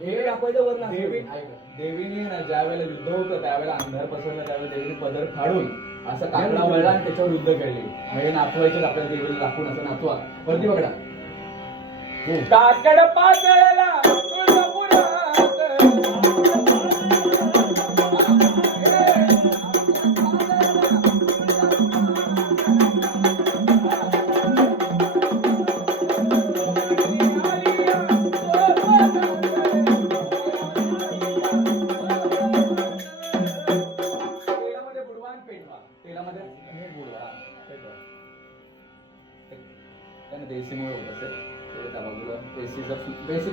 हे दाखवायचं वरनं देवीने ना ज्या वेळेला युद्ध होतं त्यावेळेला अंधार पसरला त्यावेळेला देवीने पदर फाडून असं काकडा वळला आणि त्याच्यावर युद्ध खेळले. म्हणजे नाचवायचे आपल्या देवीला दाखवून असं नाचवा. वरती बघा काकड पातळला तेलामध्ये हे बुडवा पेटवा. देशीमुळे होत असेल त्या बाजूला देशी